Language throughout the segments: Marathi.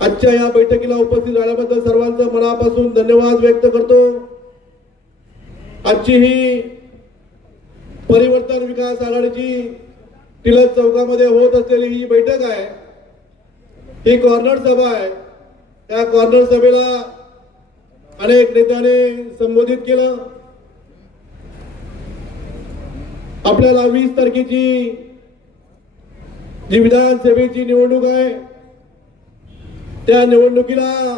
आजच्या या बैठकीला उपस्थित झाल्याबद्दल सर्वांचं मनापासून धन्यवाद व्यक्त करतो. आजची ही परिवर्तन विकास आघाडीची टिळक चौकामध्ये होत असलेली ही बैठक आहे ही कॉर्नर सभा आहे. त्या कॉर्नर सभेला अनेक नेत्याने संबोधित केलं. आपल्याला वीस तारखेची जी विधानसभेची निवडणूक आहे त्या निवडणुकीला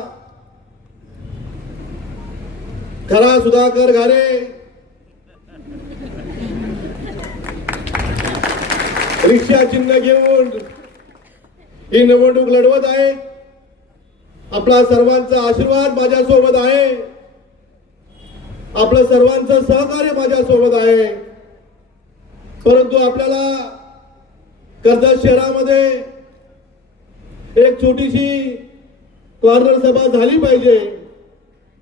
खरा सुधाकर घारे. रिक्षा चिन्ह घेऊन ही निवडणूक लढवत आहे. आपला सर्वांचा आशीर्वाद माझ्या सोबत आहे. आपलं सर्वांचं सहकार्य माझ्या सोबत आहे. परंतु आपल्याला कर्जत शहरामध्ये एक छोटीशी कॉर्नर सभा झाली पाहिजे.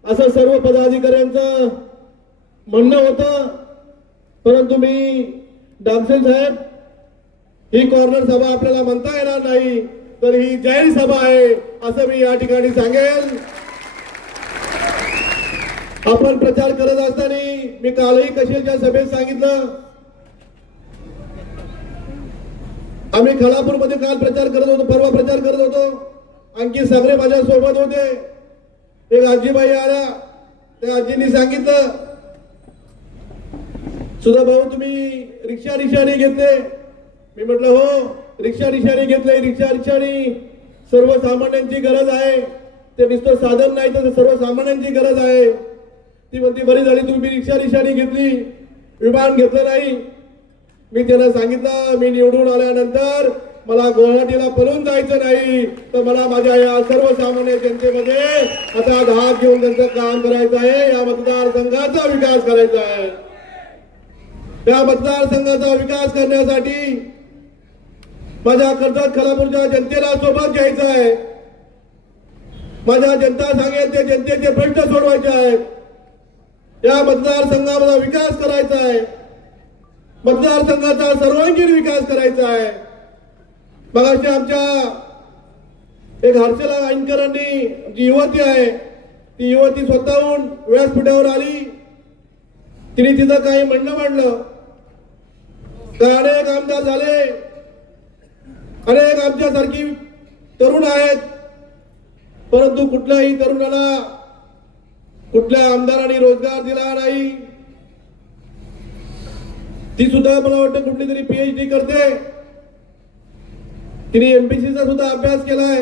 असं सर्व पदाधिकाऱ्यांचं म्हणणं होतं. परंतु मी डामसेल साहेब ही कॉर्नर सभा आपल्याला म्हणता येणार नाही तर ही जाहीर सभा आहे असं मी या ठिकाणी सांगेल आपण प्रचार करत असताना मी कालही कशेच्या सभेत सांगितलं. आम्ही खळापूरमध्ये काल प्रचार करत होतो परवा प्रचार करत होतो. आणखी सगळे माझ्या सोबत होते. एक आजीबाई आला. त्या आजीनी सांगितलं सुधा भाऊ तुम्ही रिक्षा रिक्षाने घेतले. मी म्हटलं हो रिक्षा रिक्षाने घेतले रिक्षा रिक्षाने सर्वसामान्यांची गरज आहे. ते नुसतं साधन नाही तर सर्वसामान्यांची गरज आहे. ती म्हणती बरी झाली तुम्ही रिक्षा रिक्षाने घेतली. विमान घेतलं नाही. मी त्यांना सांगितलं मी निवडून आल्यानंतर मला गुवाहाटीला पळून जायचं नाही तर मला माझ्या या सर्वसामान्य जनतेमध्ये आता धाक घेऊन त्यांचं काम करायचं आहे. या मतदारसंघाचा विकास करायचा आहे. त्या मतदारसंघाचा विकास करण्यासाठी माझ्या कर्जत खलापूरच्या जनतेला सोबत घ्यायचं आहे. माझ्या जनता सांगेल ते जनतेचे प्रश्न सोडवायचे आहेत. या मतदारसंघाचा विकास करायचा आहे. मतदारसंघाचा सर्वांगीण विकास करायचा आहे. मग आमच्या एक हर्षला ऐनकरांनी जी युवती आहे ती युवती स्वतःहून व्यासपीठावर आली. तिने तिचं काही म्हणणं मांडलं. का अनेक आमदार झाले. अनेक आमच्यासारखी तरुण आहेत. परंतु कुठल्याही तरुणाला कुठल्या आमदारांनी रोजगार दिला नाही. ती सुद्धा मला वाटतं कुठली तरी पीएचडी करते. तिने एमपीसीचा सुद्धा अभ्यास केलाय.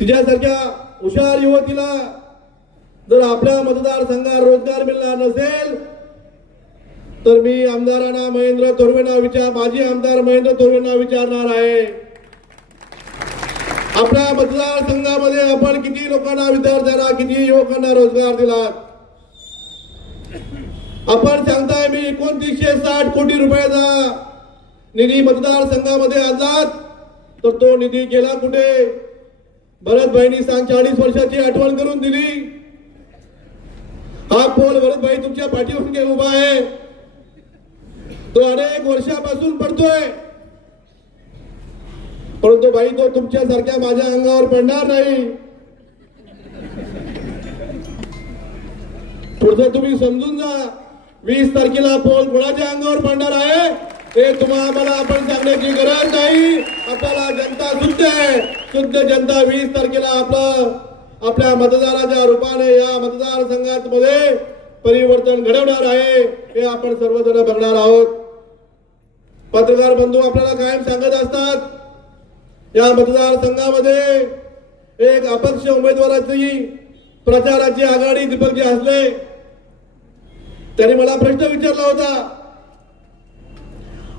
तिच्यासारख्या हुशार युवतीला जर आपल्या मतदारसंघात रोजगार मिळणार नसेल तर मी आमदारांना महेंद्र तोरवेंना विचार माजी आमदार महेंद्र तोरवेंना विचारणार आहे. आपल्या मतदारसंघामध्ये आपण किती लोकांना विद्यार्थ्यांना किती युवकांना रोजगार दिला आपण सांगताय मी एकोणतीसशे साठ कोटी रुपयाचा निधी मतदारसंघामध्ये आणलात तर तो निधी गेला कुठे? भरतभाईंनी सांग चाळीस वर्षाची आठवण करून दिली. हा पोल भरतभाई तुमच्या पाठीवर घेऊन उभा आहे. तो अनेक वर्षापासून पडतोय. परंतु भाई तो तुमच्या सारख्या माझ्या अंगावर पडणार नाही. पुढचं तुम्ही समजून जा. वीस तारखेला पोल कोणाच्या अंगावर पडणार आहे? हे तुम्हाला मला आपण सांगण्याची गरज नाही. आपल्याला जनता शुद्ध आहे शुद्ध जनता वीस तारखेला आपलं आपल्या मतदाराच्या रूपाने या मतदारसंघात मध्ये परिवर्तन घडवणार आहे. हे आपण सर्वजण बघणार आहोत. पत्रकार बंधू आपल्याला कायम सांगत असतात या मतदारसंघामध्ये एक अपक्ष उमेदवाराची प्रचाराची आघाडी दीपकजी हसले. त्यांनी मला प्रश्न विचारला होता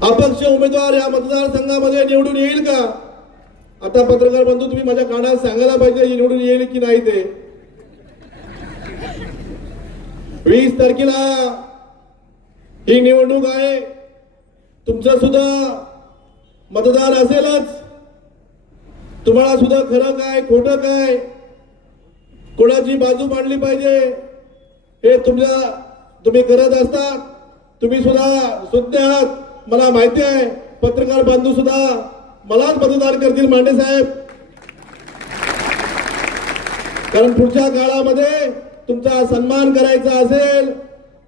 अपक्ष उमेदवार या मतदारसंघामध्ये निवडून येईल का? आता पत्रकार बंधू तुम्ही माझ्या कानात सांगायला पाहिजे निवडून येईल की नाही ते. वीस तारखेला ही निवडणूक आहे. तुमचं सुद्धा मतदान असेलच. तुम्हाला सुद्धा खरं काय खोटं काय कोणाची बाजू मांडली पाहिजे हे तुमच्या तुम्ही करत असता. तुम्ही सुद्धा सुज्ञ आहात. मला माहिती आहे पत्रकार बांधू सुद्धा मलाच मतदान करतील मांडे साहेब. कारण पुढच्या काळामध्ये तुमचा सन्मान करायचा असेल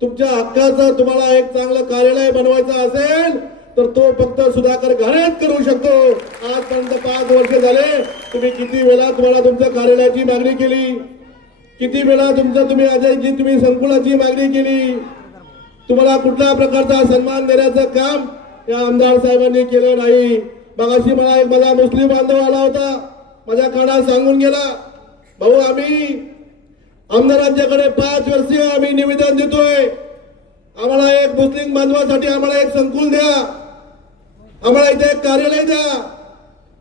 तुमच्या हक्काचं तुम्हाला एक चांगलं कार्यालय बनवायचं असेल तर तो फक्त सुधाकर घरात करू शकतो. आजपर्यंत पाच वर्ष झाले तुम्ही किती वेळा तुम्हाला तुमच्या कार्यालयाची मागणी केली? किती वेळा तुमचं तुम्ही अजयजी तुम्ही संकुलाची मागणी केली? तुम्हाला कुठल्या प्रकारचा सन्मान देण्याचं काम या आमदार साहेबांनी केलं नाही. मगाशी मला एक माझा मुस्लिम बांधव आला होता. माझ्या कानात सांगून गेला भाऊ आम्ही आमदारांच्याकडे पाच वर्ष आम्ही निवेदन देतोय. आम्हाला एक मुस्लिम बांधवासाठी आम्हाला एक संकुल द्या. आम्हाला इथे एक कार्यालय द्या.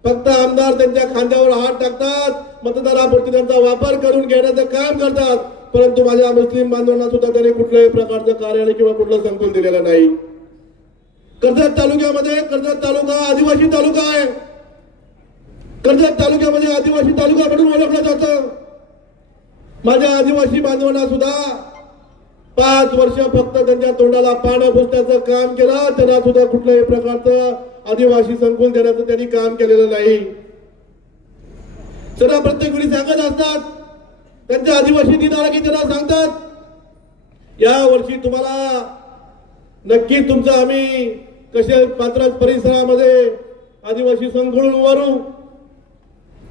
फक्त आमदार त्यांच्या खांद्यावर हात टाकतात मतदारापुरती त्यांचा वापर करून घेण्याचं काम करतात. परंतु माझ्या मुस्लिम बांधवांना सुद्धा त्यांनी कुठल्याही प्रकारचं कार्यालय किंवा कुठलं संकुल दिलेलं नाही. कर्जत तालुक्यामध्ये कर्जत तालुका आदिवासी तालुका आहे. कर्जत तालुक्यामध्ये आदिवासी तालुका म्हणून ओळखलं जातं. माझ्या आदिवासी बांधवांना सुद्धा पाच वर्ष फक्त त्यांच्या तोंडाला पानं पुसण्याचं काम केलं त्यांना सुद्धा कुठल्याही प्रकारचं आदिवासी संकुल देण्याचं त्यांनी काम केलेलं नाही. त्यांना प्रत्येक वेळी सांगत असतात त्यांच्या आदिवासी दिन आला की त्यांना सांगतात या वर्षी तुम्हाला नक्की तुमचं आम्ही कसे पात्र परिसरामध्ये आदिवासी संघळून उभारू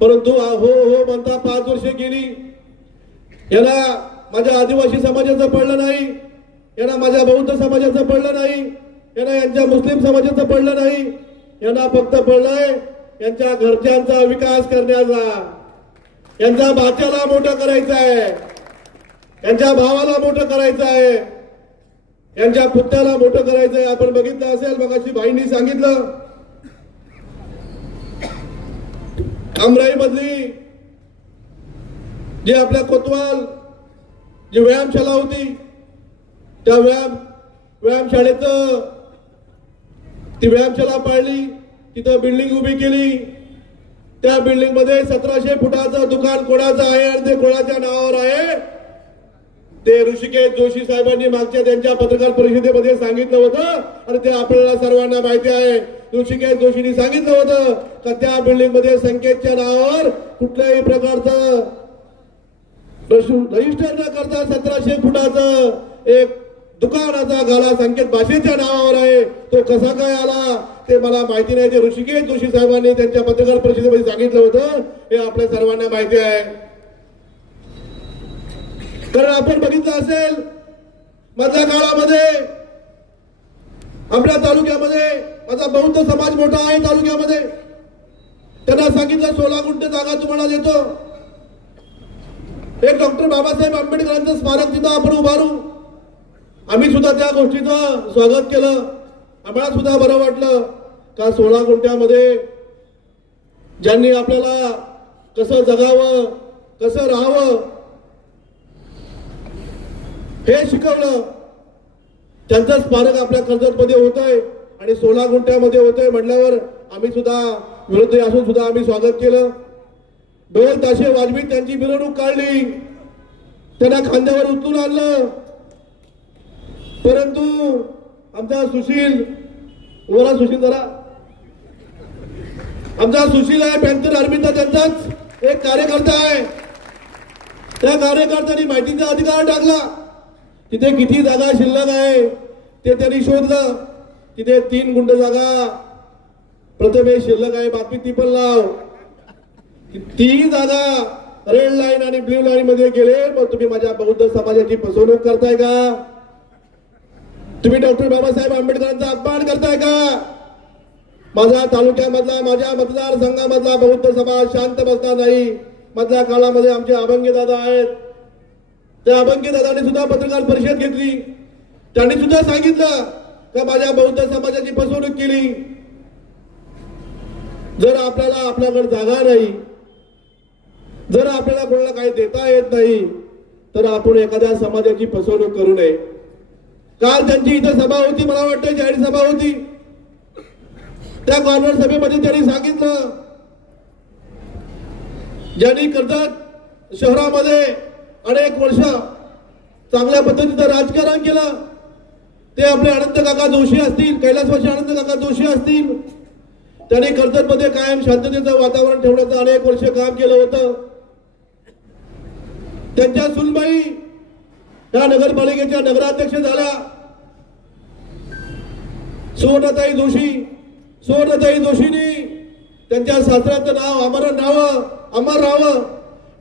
परंतु हो हो म्हणता पाच वर्ष गेली. याला माझ्या आदिवासी समाजाचं पडलं नाही. यांना माझ्या बौद्ध समाजाचं पडलं नाही. यांना यांच्या मुस्लिम समाजाचं पडलं नाही. यांना फक्त पडलंय यांच्या घरच्यांचा विकास करण्याचा. त्यांच्या भाच्याला मोठं करायचं आहे. यांच्या भावाला मोठं करायचं आहे. यांच्या पुत्याला मोठं करायचं आहे. आपण बघितलं असेल मग अशी बाईंनी सांगितलं. कामराई मधली जे आपल्या कोतवाल जी व्यायामशाला होती त्या व्यायाम व्यायामशाळेत ती व्यायामशाला पाळली तिथं बिल्डिंग उभी केली. त्या बिल्डिंगमध्ये सतराशे फुटाचं दुकान कोणाचं आहे आणि ते कोणाच्या नावावर आहे? ते ऋषिकेश जोशी साहेबांनी मागच्या त्यांच्या पत्रकार परिषदेमध्ये सांगितलं होतं आणि ते आपल्याला सर्वांना माहिती आहे. ऋषिकेश जोशींनी सांगितलं होतं का त्या बिल्डिंगमध्ये संकेतच्या नावावर कुठल्याही प्रकारचं रजिस्टर न करता सतराशे फुटाचं एक दुकानाचा गाला संकेत भाषेच्या नावावर आहे. तो कसा काय आला? ते मला माहिती नाही. ते ऋषिकेश जोशी साहेबांनी त्यांच्या पत्रकार परिषदेमध्ये सांगितलं होतं. हे आपल्या सर्वांना माहिती आहे. कारण आपण बघितलं असेल मधल्या काळामध्ये आपल्या तालुक्यामध्ये माझा बौद्ध समाज मोठा आहे तालुक्यामध्ये. त्यांना सांगितलं सोळा गुंठ जागा तुम्हाला देतो. एक डॉक्टर बाबासाहेब आंबेडकरांचं स्मारक तिथं आपण उभारू. आम्ही सुद्धा त्या गोष्टीचं स्वागत केलं. आम्हाला सुद्धा बरं वाटलं. का सोळा गुंठ्यामध्ये ज्यांनी आपल्याला कसं जगावं कसं राहावं हे शिकवलं. त्यांचं स्मारक आपल्या कर्जतमध्ये होतंय आणि सोळा गुंठ्यामध्ये होतंय म्हटल्यावर आम्ही सुद्धा विरोधी असून सुद्धा आम्ही स्वागत केलं. दोन ताशे वाजवीत त्यांची मिरवणूक काढली. त्यांना खांद्यावर उचलून आणलं. परंतु आमचा सुशील वरा सुशील जरा. आमचा सुशील आहे पॅन्थर आर्मीचा त्यांचाच. एक कार्यकर्ता आहे. त्या कार्यकर्त्यांनी माहितीचा अधिकार टाकला. तिथे किती जागा शिल्लक आहे ते त्यांनी शोधलं. तिथे तीन गुंड जागा. प्रथमेश शिल्लक आहे बाकी ती पण लाव. ती जागा रेड लाईन आणि ब्ल्यू लाईन मध्ये गेले मग तुम्ही माझ्या बौद्ध समाजाची फसवणूक करताय का? तुम्ही डॉक्टर बाबासाहेब आंबेडकरांचा अपमान करताय का? माझा तालुक्यामधला माझ्या मतदारसंघामधला बौद्ध समाज शांत बसला नाही. मधल्या काळामध्ये आमचे अभंगी दादा आहेत. त्या अभंगी दादाने सुद्धा पत्रकार परिषद घेतली. त्यांनी सुद्धा सांगितलं का माझ्या बौद्ध समाजाची फसवणूक केली. जर आपल्याला आपल्याकडे जागा नाही जर आपल्याला कोणाला काही देता येत नाही तर आपण एखाद्या समाजाची फसवणूक करू नये. काल त्यांची इथं सभा होती मला वाटतं जाहीर सभा होती. त्या कॉर्नर सभेमध्ये त्यांनी सांगितलं ज्यांनी कर्जत शहरामध्ये अनेक वर्ष चांगल्या पद्धतीचं राजकारण केलं ते आपले अनंत काका जोशी असतील कैलासवासी अनंत काका जोशी असतील त्याने कर्जत मध्ये कायम शांततेचं वातावरण ठेवण्याचं अनेक वर्ष काम केलं होतं. त्यांच्या सुनबाई या नगरपालिकेच्या नगराध्यक्ष झाल्या. सुवर्णताई जोशी सुवर्णताई जोशींनी त्यांच्या सासऱ्याचं नाव अमर नाव अमर राहावं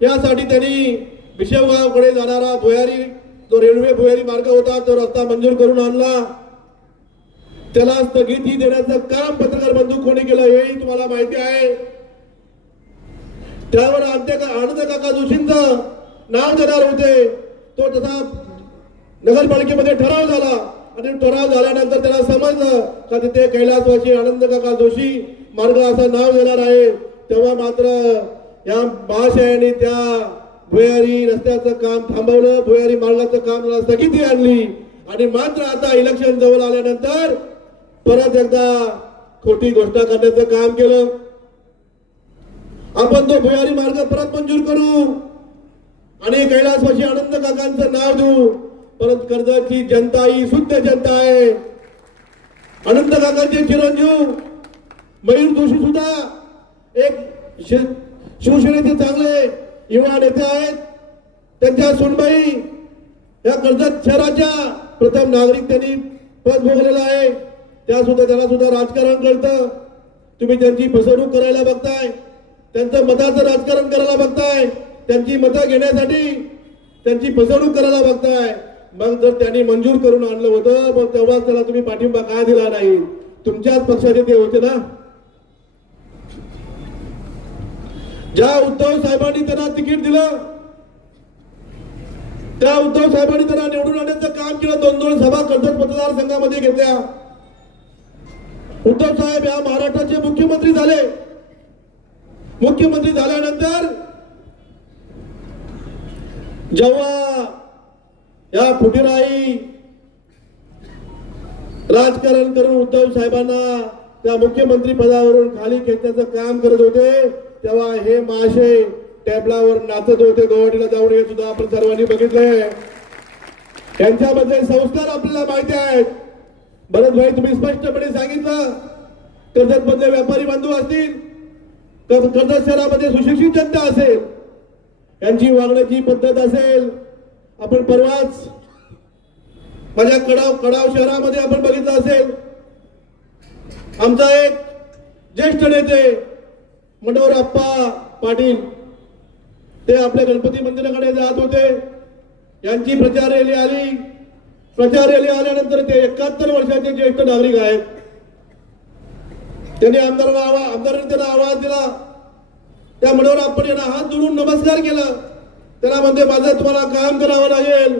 यासाठी त्यांनी विषवगावकडे जाणारा भुयारी जो रेल्वे भुयारी मार्ग होता तो रस्ता मंजूर करून आणला. त्याला स्थगिती देण्याचं काम पत्रकार बंधू कोणी केलं हेही तुम्हाला माहिती आहे. त्यावर आनंद काका जोशींचं नाव देणार होते. तो तसा नगरपालिकेमध्ये ठराव झाला. आणि ठराव झाल्यानंतर त्याला समजलं का तिथे कैलासवासी आनंद काका जोशी मार्ग असं नाव देणार आहे. तेव्हा मात्र या महाशयाने त्या भुयारी रस्त्याचं काम थांबवलं. भुयारी मार्गाचं काम स्थगिती आणली. आणि मात्र आता इलेक्शन जवळ आल्यानंतर परत एकदा खोटी घोषणा करण्याचं काम केलं. आपण तो भुयारी मार्ग परत मंजूर करू. आणि कैलासवाशी आनंद काकांचं नाव देऊ. परत कर्जाची जनता ही शुद्ध जनता आहे. आनंद काकांचे चिरंजीव मयूर जोशी सुद्धा एक शिवसेनेचे चांगले युवा नेते आहेत. त्यांच्या सुनबाई या कर्जत शहराच्या प्रथम नागरिक त्यांनी पद भोगलेलं आहे. त्या सुद्धा त्याला सुद्धा राजकारण कळतं. तुम्ही त्यांची फसवणूक करायला बघताय. त्यांचं मताचं राजकारण करायला बघताय. त्यांची मतं घेण्यासाठी त्यांची फसवणूक करायला बघताय. मग जर त्यांनी मंजूर करून आणलं होतं मग तेव्हाच त्याला तुम्ही पाठिंबा का दिला नाही? तुमच्याच पक्षाचे ते होते ना? ज्या उद्धव साहेबांनी त्यांना तिकीट दिलं त्या उद्धव साहेबांनी त्यांना निवडून आणण्याचं काम केलं दोन दोन सभा कर्जत मतदारसंघामध्ये घेतल्या. उद्धव साहेब या महाराष्ट्राचे मुख्यमंत्री झाले. मुख्यमंत्री झाल्यानंतर जेव्हा या फुटीराई राजकारण करून उद्धव साहेबांना त्या मुख्यमंत्री पदावरून खाली खेचण्याचं काम करत होते तेव्हा हे माशे टेबलावर नाचत होते. गुवाहाटीला जाऊन हे सुद्धा आपण सर्वांनी बघितलंय. त्यांच्यामध्ये संस्कार आपल्याला माहिती आहेत. भरत भाई तुम्ही स्पष्टपणे सांगितलं कर्जत मधले व्यापारी बांधव असतील कर्जत शहरामध्ये सुशिक्षित जनता असेल यांची वागण्याची पद्धत असेल आपण परवाच माझ्या कडाव कडाव शहरामध्ये आपण बघितलं असेल. आमचा एक ज्येष्ठ नेते मनोहर आप्पा पाटील ते आपल्या गणपती मंदिराकडे जात होते. यांची प्रचार रॅली आली. प्रचार रॅली आल्यानंतर ते एकाहत्तर वर्षाचे ज्येष्ठ नागरिक आहेत. त्यांनी आमदारांना आवाज आमदारांनी त्यांना आवाज दिला. त्या मनोहर आपण यांना हात जोडून नमस्कार केला. त्याला म्हणते माझं तुम्हाला काम करावं लागेल.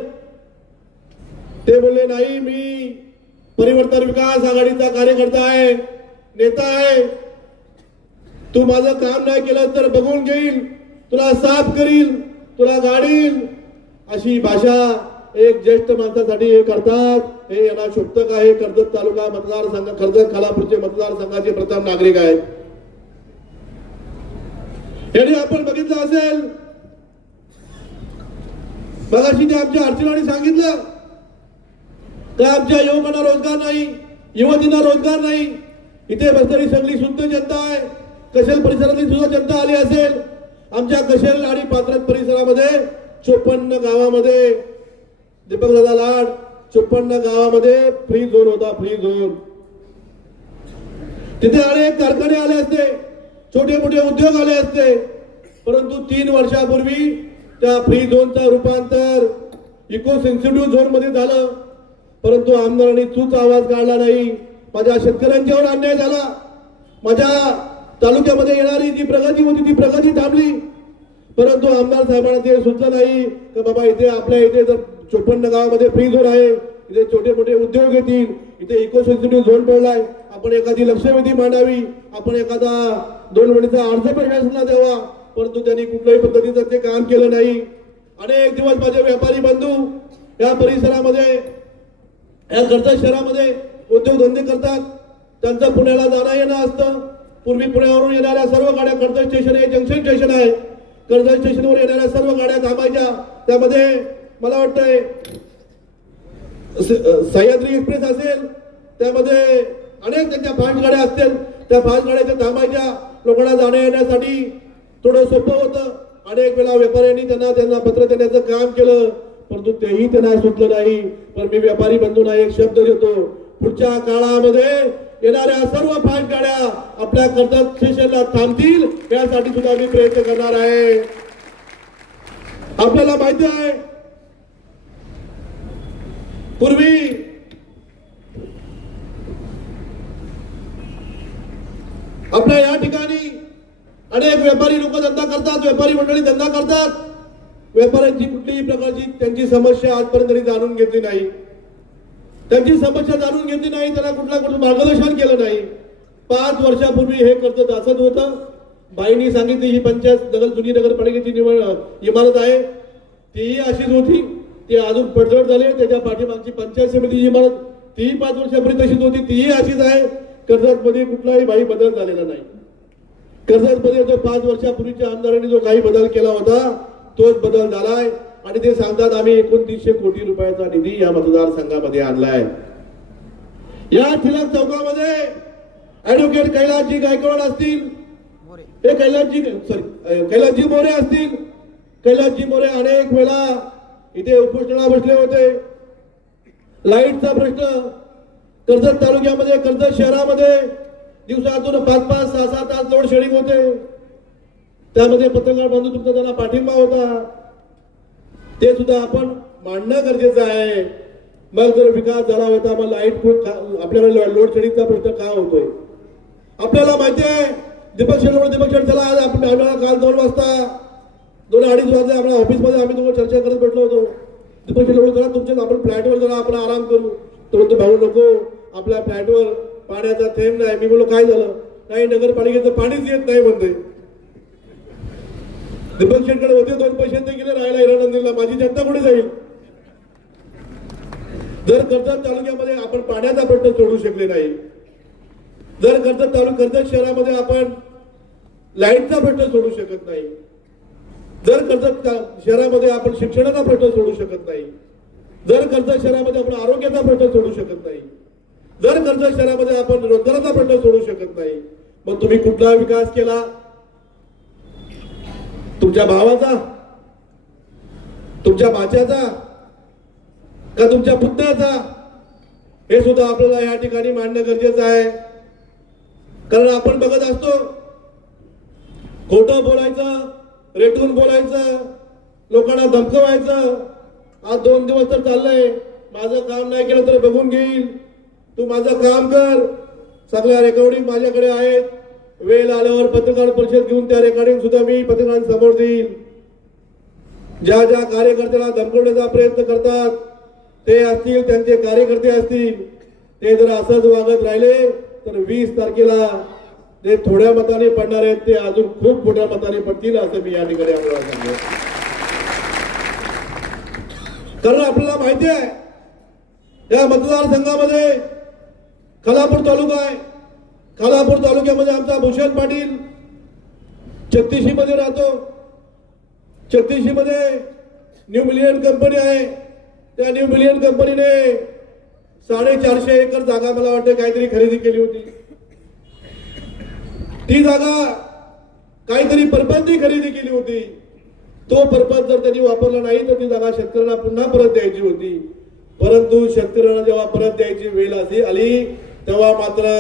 ते बोलले नाही मी परिवर्तन विकास आघाडीचा कार्यकर्ता आहे नेता आहे. तू माझं काम नाही केलं तर बघून घेईल. तुला साफ करील तुला गाडील. अशी भाषा एक ज्येष्ठ माणसासाठी हे करतात. हे यांना शोभतं आहे कर्जत तालुका मतदारसंघ कर्जत खालापूरचे मतदारसंघाचे प्रथम नागरिक आहेत. यांनी आपण बघितलं असेल मगाशी ते आमच्या अर्चनाने सांगितलं का आमच्या युवकांना रोजगार नाही युवतींना रोजगार नाही इथे बसणारी सगळी शुद्ध जनता आहे कशेल परिसरातली सुद्धा जनता आली असेल आमच्या कशेल आणि पात्रत परिसरामध्ये चोपन्न गावामध्ये दीपक दादा लाड चोपन्न गावामध्ये फ्री झोन होता फ्री झोन तिथे अनेक कारखाने आले असते. छोटे मोठे उद्योग आले असते. परंतु तीन वर्षापूर्वी त्या फ्री झोनचं रूपांतर इको सेन्सिटिव्ह झोनमध्ये झालं. परंतु आमदारांनी तूच आवाज काढला नाही. माझ्या शेतकऱ्यांच्यावर अन्याय झाला. माझ्या तालुक्यामध्ये येणारी जी प्रगती होती ती प्रगती थांबली. परंतु आमदार साहेबांना ते सुचलं नाही. की बाबा इथे आपल्या इथे जर चोपन्न गावामध्ये फ्री झोन आहे इथे छोटे मोठे उद्योग येतील इथे इको सेन्सिटिव्ह झोन पडलाय. आपण एखादी लक्षवेधी मांडावी आपण एखादा दोन वेळेचा अर्ज प्रशासनाला द्यावा. परंतु त्यांनी कुठल्याही पद्धतीचं ते काम केलं नाही. अनेक दिवस माझे व्यापारी बंधू या परिसरामध्ये या कर्जत शहरामध्ये उद्योगधंदे करतात. त्यांचं पुण्याला जाणं येणं असतं. पूर्वी पुण्यावरून येणाऱ्या सर्व गाड्या कर्जत स्टेशन आहे जंक्शन स्टेशन आहे. कर्जत स्टेशनवर येणाऱ्या सर्व गाड्या थांबायच्या. त्यामध्ये मला वाटतंय स- सह्याद्री एक्सप्रेस असेल त्यामध्ये अनेक त्यांच्या फास्ट गाड्या असतील. त्या फास्ट गाड्याच्या थांबायच्या. लोकांना जाण्या येण्यासाठी थोडं सोपं होतं. अनेक वेळा व्यापाऱ्यांनी त्यांना त्यांना पत्र देण्याचं काम केलं परंतु तेही त्यांना सुटलं नाही. पण मी व्यापारी बंधूंना एक शब्द देतो. पुढच्या काळामध्ये येणाऱ्या सर्व पाच गाड्या आपल्या कर्जत स्टेशनला थांबतील यासाठी सुद्धा मी प्रयत्न करणार आहे. आपल्याला माहिती आहे पूर्वी आपल्या या ठिकाणी अनेक व्यापारी लोक धंदा करतात व्यापारी मंडळी धंदा करतात. व्यापाऱ्यांची कुठलीही प्रकारची त्यांची समस्या आजपर्यंत तरी जाणून घेतली नाही. त्यांची समस्या जाणून घेतली नाही त्यांना कुठला कुठलं मार्गदर्शन केलं नाही. पाच वर्षापूर्वी हे कर्ज दासत होतं. बाईंनी सांगितली ही पंचायत नगर जुनी नगरपालिकेची निवड इमारत आहे. तीही अशीच होती. ती अजून पडझड झाली त्याच्या पाठीमागची पंचायत समितीची इमारत तीही पाच वर्षापूर्वी तशीच होती. तीही अशीच आहे. कर्जतमध्ये कुठलाही बाई बदल झालेला नाही. कर्जतमध्ये जो पाच वर्षापूर्वीच्या आमदारांनी जो काही बदल केला होता तोच बदल झालाय. आणि ते सांगतात आम्ही एकोणतीसशे कोटी रुपयाचा निधी या मतदारसंघामध्ये आणलाय. या थिलक चौकामध्ये ऍडव्होकेट कैलासजी गायकवाड असतील. हे कैलासजी सॉरी कैलासजी मोरे असतील. कैलासजी मोरे अनेक वेळा इथे उपोषणाला बसले होते. लाईटचा प्रश्न कर्जत तालुक्यामध्ये कर्जत शहरामध्ये दिवसातून पाच पाच सहा सहा तास लोड शेडिंग होते. त्यामध्ये पत्रकार बांधून तुमचा त्यांना पाठिंबा होता. ते सुद्धा आपण मांडणं गरजेचं आहे. मग जर विकास झाला होता मग लाइट खूप आपल्याकडे लोड शेडिंगचा प्रश्न का होतोय? आपल्याला माहिती आहे दीपक शेडवर दीपक शेड चला आज आपल्याला काल दोन वाजता दोन अडीच वाजता आपल्या ऑफिसमध्ये आम्ही दोघं चर्चा करत भेटलो होतो. दीपक शेडवर चला तुमच्या आपण फ्लॅटवर जरा आपण आराम करू. तो म्हणतो भाऊ नको. आपल्या फ्लॅटवर पाण्याचा थेंब नाही. मी बोललो काय झालं? नाही नगरपालिकेचं पाणीच येत नाही म्हणते. दीपक शेटकडे होते दोन पैसे ते गेले राहायला हिरानंदीला माझी जनता कुठे जाईल? जर कर्जत तालुक्यामध्ये आपण पाण्याचा प्रश्न सोडू शकले नाही जर कर्जत तालुक कर्जत शहरामध्ये आपण लाईटचा प्रश्न सोडू शकत नाही जर कर्जत शहरामध्ये आपण शिक्षणाचा प्रश्न सोडू शकत नाही जर कर्जत शहरामध्ये आपण आरोग्याचा प्रश्न सोडू शकत नाही जर कर्जत शहरामध्ये आपण रोजगाराचा प्रश्न सोडू शकत नाही मग तुम्ही कुठला विकास केला? तुमच्या भावाचा? तुमच्या भाच्याचा का तुमच्या पुतण्याचा हे सुद्धा आपल्याला या ठिकाणी मांडणं गरजेचं आहे. कारण आपण बघत असतो खोटं बोलायचं रेटून बोलायचं लोकांना धमकवायचं आज दोन दिवस तर चाललंय. माझं काम नाही केलं तर बघून घेईल. तू माझं काम कर. सगळ्या रेकॉर्डिंग माझ्याकडे आहेत. वेळ आल्यावर पत्रकार परिषद घेऊन त्या रेकॉर्डिंग सुद्धा मी पत्रकारांसमोर देईल. ज्या ज्या कार्यकर्त्याला धमकवण्याचा प्रयत्न करतात ते असतील त्यांचे कार्यकर्ते असतील ते जर असंच वागत राहिले तर वीस तारखेला ते थोड्या मताने पडणार आहेत ते अजून खूप मोठ्या मताने पडतील असं मी या ठिकाणी आपल्याला सांगतो. कारण आपल्याला माहिती आहे या मतदारसंघामध्ये खालापूर तालुका आहे. खालापूर तालुक्यामध्ये आमचा भूषण पाटील छत्तीशी मध्ये राहतो. छत्तीशी मध्ये न्यू मिलियन कंपनी आहे. त्या न्यू मिलियन कंपनीने साडेचारशे एकर जागा मला वाटतं काहीतरी खरेदी केली होती. ती जागा काहीतरी परपंती खरेदी केली होती. तो पर्पज जर त्यांनी वापरला नाही तर ती जागा शेतकऱ्यांना पुन्हा परत द्यायची होती. परंतु शेतकऱ्यांना जेव्हा परत द्यायची वेळ अशी आली तेव्हा मात्र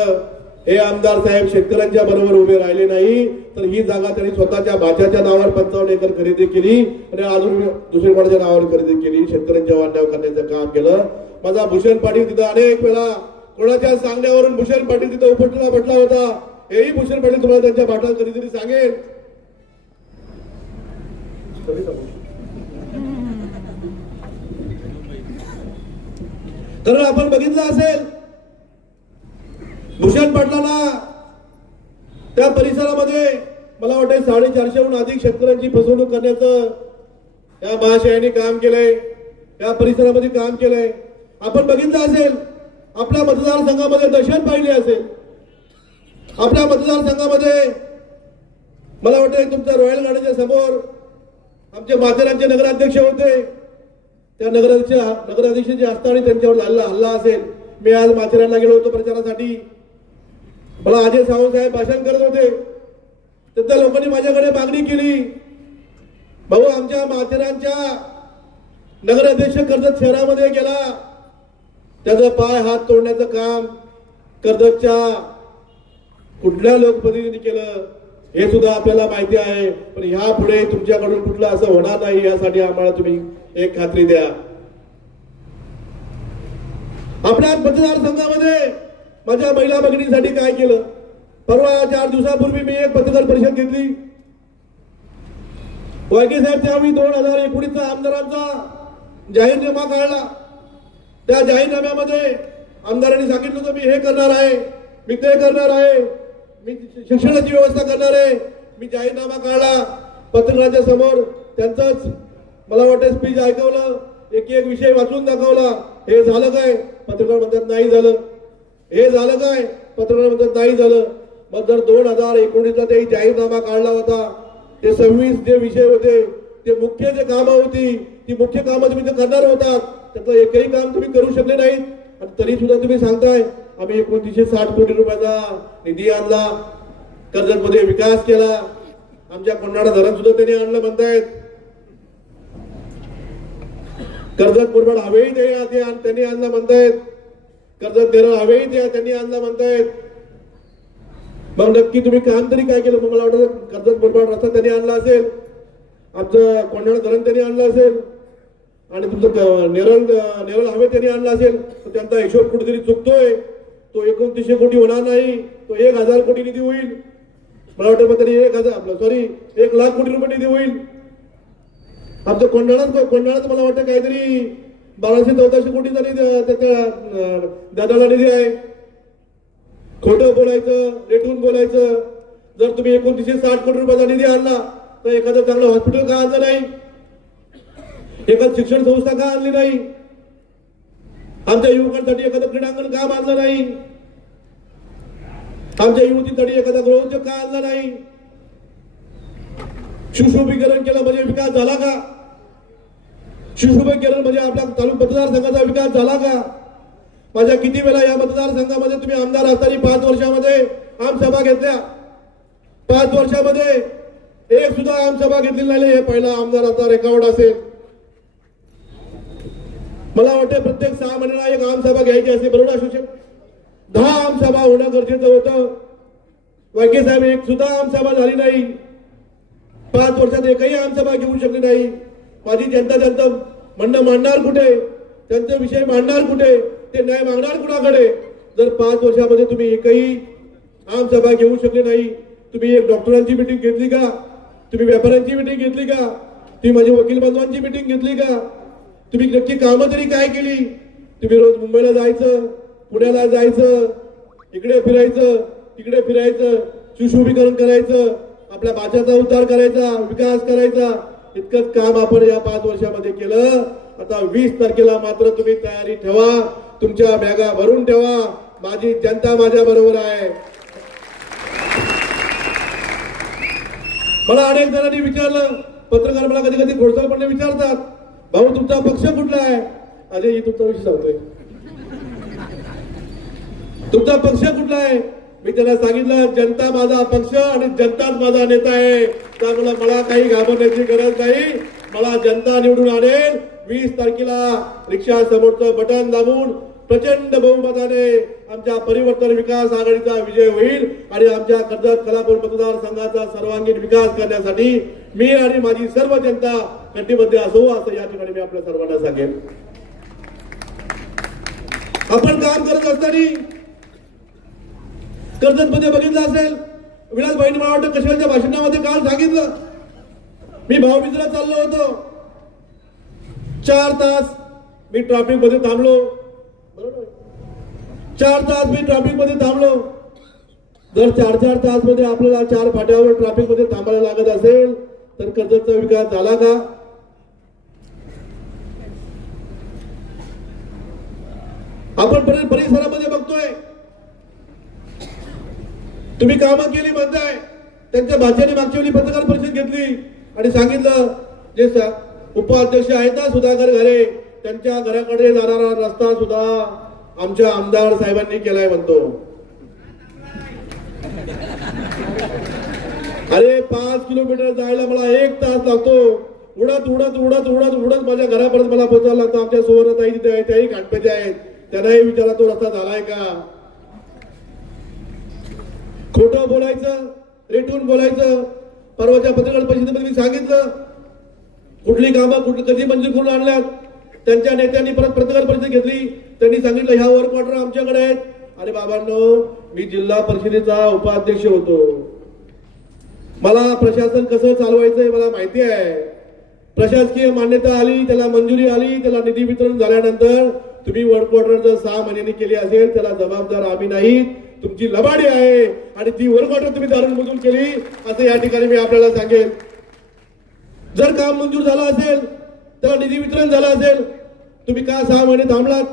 हे आमदार साहेब शेतकऱ्यांच्या बरोबर उभे राहिले नाही. तर ही जागा त्यांनी स्वतःच्या भाच्याच्या नावावर पंचावन्न एकर खरेदी केली आणि अजून दुसऱ्या कोणाच्या नावावर खरेदी केली. शेतकऱ्यांच्या वाढण्यावर करण्याचं काम केलं. माझा भूषण पाटील तिथं अनेक वेळा कोणाच्या सांगण्यावरून भूषण पाटील तिथं उपटला म्हटला होता. हेही भूषण पाटील तुम्हाला त्यांच्या भाटात कधीतरी सांगेल कारण आपण बघितलं असेल भूषण पाटलांना त्या परिसरामध्ये मला वाटतं साडेचारशेहून अधिक शेतकऱ्यांची फसवणूक करण्याचं या महाशयाने काम केलंय या परिसरामध्ये काम केलंय. आपण बघितलं असेल आपल्या मतदारसंघामध्ये दहशत पाहिली असेल. आपल्या मतदारसंघामध्ये मला वाटतं तुमच्या रॉयल गार्डनच्या समोर आमचे माथेरानचे नगराध्यक्ष होते. त्या नगराध्यक्ष नगराध्यक्ष जे आणि त्यांच्यावर झालेला हल्ला असेल मी आज माथेरानला गेलो होतो प्रचारासाठी. मला अजय सावंतसाहेब भाषण करत होते. तर त्या लोकांनी माझ्याकडे मागणी केली. भाऊ आमच्या माथेरानच्या नगराध्यक्ष कर्जत शहरामध्ये गेला. त्याचा पाय हात तोडण्याचं काम कर्जतच्या कुठल्या लोकप्रतिनिधी केलं? हे सुद्धा आपल्याला माहिती आहे पण ह्या पुढे तुमच्याकडून कुठलं असं होणार नाही यासाठी आम्हाला तुम्ही एक खात्री द्या. आपल्या मतदारसंघामध्ये माझ्या महिला बघणीसाठी काय केलं? परवा चार दिवसापूर्वी मी एक पत्रकार परिषद घेतली. वायके साहेब त्यावेळी दोन हजार एकोणीसचा आमदारांचा जाहीरनामा काढला. त्या जाहीरनाम्यामध्ये आमदारांनी सांगितलं होतं मी हे करणार आहे मी ते करणार आहे. मी शिक्षणाची व्यवस्था करणार आहे मी जाहीरनामा काढला. पत्रकाराच्या समोर त्यांचंच मला वाटतं स्पीच ऐकवलं. एक एक विषय वाचून दाखवला. हे झालं काय? पत्रकार म्हणतात नाही झालं. हे झालं काय? पत्रकार म्हणतात नाही झालं. मग जर दोन हजार एकोणीसला ते जाहीरनामा काढला होता ते सव्वीस जे विषय होते ते मुख्य जे कामं होती ती मुख्य कामं तुम्ही ते करणार होतात. त्यातलं एकही काम तुम्ही करू शकले नाहीत. आणि तरी सुद्धा तुम्ही सांगताय आम्ही एकोणतीसशे साठ कोटी रुपयाचा निधी आणला. कर्जतमध्ये विकास केला. आमच्या कोंडाणा धरण सुद्धा त्यांनी आणलं म्हणतायत. कर्जत मुरबाड हवेही ते त्यांनी आणलं म्हणतायत. कर्जत नेरळ हवेही ते त्यांनी आणलं म्हणतायत. मग नक्की तुम्ही काम तरी काय केलं? मला वाटतं कर्जत मुरबाड रस्ता त्यांनी आणला असेल. आमचं कोंडाणा धरण त्यांनी आणलं असेल. आणि तुमचं नेरळ नेरळ हवे त्यांनी आणला असेल. तर त्यांचा हिशोब कुठेतरी चुकतोय. तो एकोणतीसशे कोटी होणार नाही तो एक हजार कोटी निधी होईल. मला वाटतं मग एक हजार आपलं सॉरी एक लाख कोटी रुपये निधी होईल. आमचं कोंढाळाच कोंढाळाच मला वाटतं काहीतरी बाराशे चौदाशे कोटीचा निधी त्याच्या दादाला निधी आहे. खोटं बोलायचं रेटून बोलायचं. जर तुम्ही एकोणतीसशे साठ कोटी रुपयाचा निधी आणला तर एखादं चांगलं हॉस्पिटल का आणलं नाही? एखाद शिक्षण संस्था का आणली नाही? आमच्या युवकांसाठी एखादं क्रीडांगण का बांधलं नाही? आमच्या युवतीसाठी एखादा गृहोद्योग का आणला नाही? सुशोभीकरण केलं म्हणजे विकास झाला का? सुशोभीकरण म्हणजे आपल्या तालुका मतदारसंघाचा विकास झाला का? माझ्या किती वेळा या मतदारसंघामध्ये तुम्ही आमदार असताना पाच वर्षामध्ये आमसभा घेतल्या. पाच वर्षामध्ये एक सुद्धा आमसभा घेतलेली नाही. हे पहिला आमदाराचा रेकॉर्ड असेल. मला वाटतं प्रत्येक सहा महिन्याला एक आमसभा घ्यायची असते. बरोबर असू शकते दहा आमसभा होणं गरजेचं होतं. वायके साहेब एक सुद्धा आमसभा झाली नाही. पाच वर्षात एकही आमसभा घेऊ शकली नाही. माझी जनता त्यांचं म्हणणं मांडणार कुठे? त्यांचे विषय मांडणार कुठे? ते न्याय मागणार कुणाकडे? जर पाच वर्षामध्ये तुम्ही एकही आमसभा घेऊ शकले नाही तुम्ही एक डॉक्टरांची मिटिंग घेतली का? तुम्ही व्यापाऱ्यांची मिटिंग घेतली का? तुम्ही माझे वकील बांधवांची मिटिंग घेतली का? तुम्ही नक्की कामं तरी काय केली? तुम्ही रोज मुंबईला जायचं पुण्याला जायचं इकडे फिरायचं तिकडे फिरायचं सुशोभीकरण करायचं आपल्या भाषाचा उद्धार करायचा विकास करायचा. इतकंच काम आपण या पाच वर्षामध्ये केलं. आता वीस तारखेला मात्र तुम्ही तयारी ठेवा. तुमच्या बॅगा भरून ठेवा. माझी जनता माझ्या बरोबर आहे. मला अनेक जणांनी विचारलं. पत्रकार मला कधी कधी घोडसाळपणे विचारतात. भाऊ तुमचा पक्ष कुठला आहे? अरे मी तुमचा विषय सांगतोय. तुमचा पक्ष कुठला आहे? मी त्याला सांगितलं जनता माझा पक्ष आणि जनताच माझा नेता आहे. त्यामुळे मला काही घाबरण्याची गरज नाही. मला जनता निवडून आणेल. वीस तारखेला रिक्षा समोरचं बटन दाबून प्रचंड बहुमताने आमच्या परिवर्तन विकास आघाडीचा विजय होईल आणि आमच्या कर्जत कलापूर मतदारसंघाचा सर्वांगीण विकास करण्यासाठी मी आणि माझी सर्व जनता कटिबद्ध असो असं या ठिकाणी मी आपल्या सर्वांना सांगेन. आपण काम करत असताना कर्जत मध्ये बघितलं असेल विलास भाईने मला वाटतं कशाच्या भाषणामध्ये काल सांगितलं. मी भाऊबीजला चाललो होतो. चार तास मी ट्रॅफिकमध्ये थांबलो. चार तास मी ट्रॅफिकमध्ये थांबलो. जर चार चार तासमध्ये आपल्याला चार फाट्यावर ट्रॅफिकमध्ये थांबायला लागत असेल तर कर्जतचा विकास झाला का? आपण परिसरामध्ये बघतोय. तुम्ही कामं केली म्हणताय. त्यांच्या भाषेने मागच्या वेळी पत्रकार परिषद घेतली आणि सांगितलं जे सा, उपाध्यक्ष आहेत ना सुधाकर घरे त्यांच्या घराकडे जाणारा रस्ता सुद्धा आमच्या आमदार साहेबांनी केलाय म्हणतो. अरे पाच किलोमीटर जायला मला एक तास लागतो. उडत उडत उडत उडत उडत माझ्या घरापर्यंत मला पोचायला लागतो. आमच्या सुवर्णताई तिथे आहेत त्याही काटप्याच्या आहेत. त्यांनाही विचारा तो रस्ता झालाय का? खोटं बोलायचं रेटून बोलायचं परवाच्या पत्रकार परिषदेमध्ये मी सांगितलं. कुठली कामं कुठली कधी मंजूर करून आणल्यात? त्यांच्या नेत्यांनी परत पत्रकार परिषद घेतली. त्यांनी सांगितलं ह्या वर्क ऑर्डर आमच्याकडे आहेत. अरे बाबांनो मी जिल्हा परिषदेचा उपाध्यक्ष होतो. मला प्रशासन कसं चालवायचंय मला माहिती आहे. प्रशासकीय मान्यता आली त्याला मंजुरी आली त्याला निधी वितरण झाल्यानंतर तुम्ही वर्क ऑर्डर जर सहा महिन्यांनी केली असेल त्याला जबाबदार आम्ही नाही. तुमची लबाडी आहे. आणि ती वर्क ऑर्डर तुम्ही दारून मधून केली असं या ठिकाणी मी आपल्याला सांगेन. जर काम मंजूर झालं असेल त्याला निधी वितरण झालं असेल तुम्ही का सहा महिने थांबलात?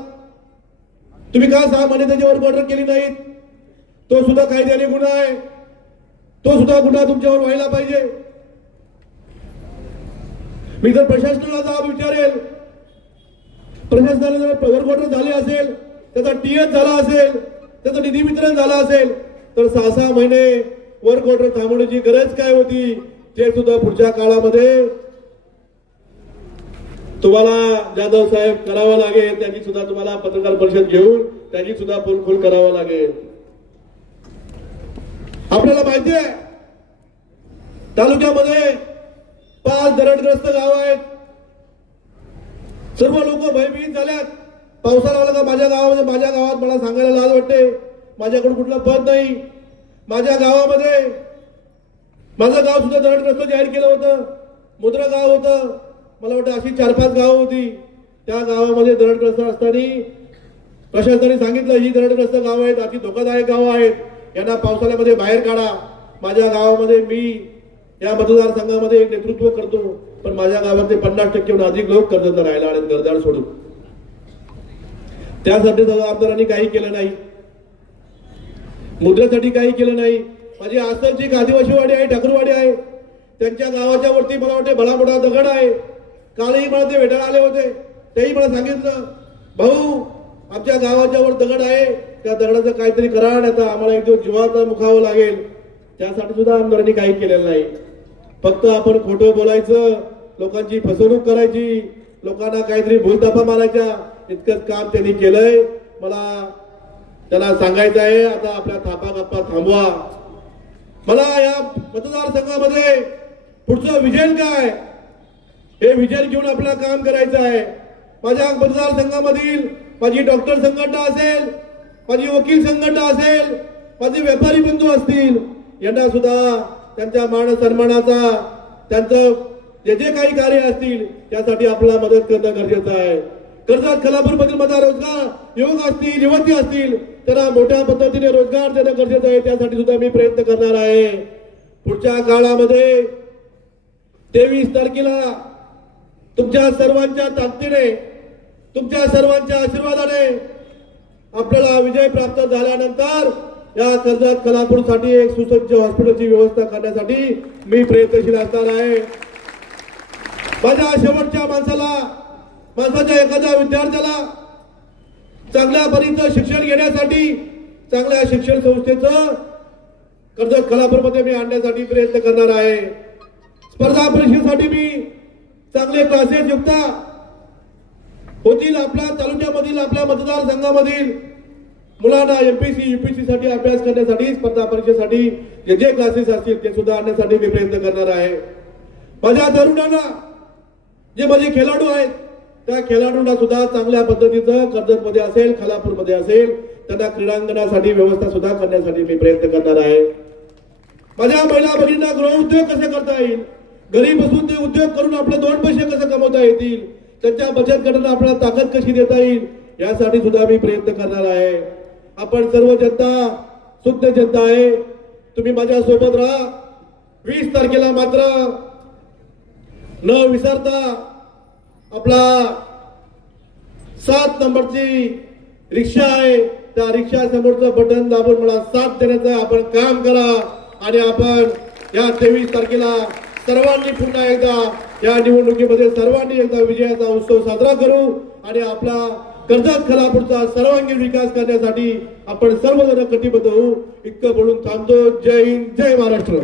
तुम्ही का सहा महिने त्याच्यावर ऑर्डर केली नाहीत? तो सुद्धा कायद्याने गुन्हा आहे. तो सुद्धा गुन्हा तुमच्यावर व्हायला पाहिजे. मी जर प्रशासनाला जाब विचारेल प्रशासनाने जर वर्क क्वार्टर झाले असेल त्याचा टीएस झाला असेल त्याचं निधी वितरण झालं असेल तर सहा सहा महिने वर क्वार्टर थांबवण्याची गरज काय होती ते सुद्धा पुढच्या काळामध्ये तुम्हाला जाधव साहेब करावं लागेल त्याची सुद्धा तुम्हाला पत्रकार परिषद घेऊन त्याची सुद्धा पोलखोल करावं लागेल. आपल्याला माहिती आहे तालुक्यामध्ये पाच दरडग्रस्त गाव आहेत सर्व लोक भयभीत झाल्यात. पावसाळा आला का माझ्या गावामध्ये? माझ्या गावात मला सांगायला लाज वाटते. माझ्याकडे कुठलं पद नाही. माझ्या गावामध्ये माझं गाव सुद्धा दरडग्रस्त जाहीर केलं होतं. मुद्रा गाव होतं. मला वाटतं अशी चार पाच गावं होती. त्या गावामध्ये दरडग्रस्त असताना प्रशासनाने सांगितलं ही दरडग्रस्त गाव आहेत अति धोकादायक गावं आहेत. यांना पावसाळ्यामध्ये बाहेर काढा. माझ्या गावामध्ये मी या मतदारसंघामध्ये एक नेतृत्व करतो. पण माझ्या गावातले पन्नास टक्केहून अधिक लोक कर्जदार राहिला आणि घरदार सोडून. त्यासाठी जबाबदारांनी आमदारांनी काही केलं नाही मुद्रेसाठी काही केलं नाही माझी आसनची एक आदिवासीवाडी आहे ठाकूरवाडी आहे त्यांच्या गावाच्या वरती मला वाटते भला मोठा दगड आहे. कालही मला ते भेटायला आले होते तेही मला सांगितलं भाऊ आमच्या गावाच्या वर दगड आहे त्या दगडाचं काहीतरी करा आणि आता आम्हाला एक दिवस जीवाचा मुखावं लागेल. त्यासाठी सुद्धा आमदारांनी काही केलेलं नाही. फक्त आपण खोटं बोलायचं लोकांची फसवणूक करायची लोकांना काहीतरी भूलतापा मारायच्या इतकंच काम त्यांनी केलंय. मला त्याला सांगायचं आहे आता आपल्या थापा गप्पा थांबवा. मला या मतदारसंघामध्ये पुढचं विजन काय? हे विजन घेऊन आपल्याला काम करायचं आहे. माझ्या मतदारसंघामधील माझी डॉक्टर संघटना असेल माझी वकील संघटना असेल माझे व्यापारी बंधू असतील यांना सुद्धा त्यांच्या मान सन्मानाचा त्यांचं जे जे काही कार्य असतील त्यासाठी आपल्याला मदत करणं गरजेचं आहे. कर्जात खलापूर मधील माझा रोजगार युवक असतील युवती असतील त्यांना मोठ्या पद्धतीने रोजगार देणं गरजेचं आहे. त्यासाठी सुद्धा मी प्रयत्न करणार आहे. पुढच्या काळामध्ये तेवीस तारखेला तुमच्या सर्वांच्या ताकदीने तुमच्या सर्वांच्या आशीर्वादाने आपल्याला विजय प्राप्त झाल्यानंतर या कर्जत कलापूरसाठी एक सुसज्ज हॉस्पिटलची व्यवस्था करण्यासाठी मी प्रयत्नशील असणार आहे. माझ्या शेवटच्या माणसाला माणसाच्या एखाद्या विद्यार्थ्याला चांगल्या परीचं शिक्षण घेण्यासाठी चांगल्या शिक्षण संस्थेचं कर्जत कलापूरमध्ये मी आणण्यासाठी प्रयत्न करणार आहे. स्पर्धा परीक्षेसाठी मी चांगले क्लासेस युक्त होतील आपल्या तालुक्यामधील आपल्या मतदारसंघामधील मुलांना एमपीसी युपीसी साठी अभ्यास करण्यासाठी स्पर्धा परीक्षेसाठी जे जे क्लासेस असतील ते सुद्धा आणण्यासाठी मी प्रयत्न करणार आहे. माझ्या तरुणांना जे माझे खेळाडू आहेत त्या खेळाडूंना सुद्धा चांगल्या पद्धतीचं कर्जतमध्ये असेल खालापूरमध्ये असेल त्यांना क्रीडांगणासाठी व्यवस्था सुद्धा करण्यासाठी मी प्रयत्न करणार आहे. माझ्या महिला बहिणींना गृह उद्योग कसे करता येईल? घरी बसून ते उद्योग करून आपले दोन पैसे कसे कमवता येतील? त्यांच्या बचत गटांना आपल्याला ताकद कशी देता येईल? यासाठी सुद्धा मी प्रयत्न करणार आहे. आपण सर्व जनता शुद्ध जनता आहे. तुम्ही माझ्या सोबत राहा. वीस तारखेला मात्र न विसरता आपला सात नंबरची रिक्षा आहे. त्या रिक्षा समोरचं बटन दाबून मला साथ देण्याचं आपण काम करा आणि आपण या तेवीस तारखेला सर्वांनी पुन्हा एकदा या निवडणुकीमध्ये सर्वांनी एकदा विजयाचा उत्सव साजरा करू आणि आपला कर्जत खलापूरचा सर्वांगीण विकास करण्यासाठी आपण सर्वजण कटिबद्ध होऊ इतकं बोलून थांबतो. जय हिंद जय महाराष्ट्र.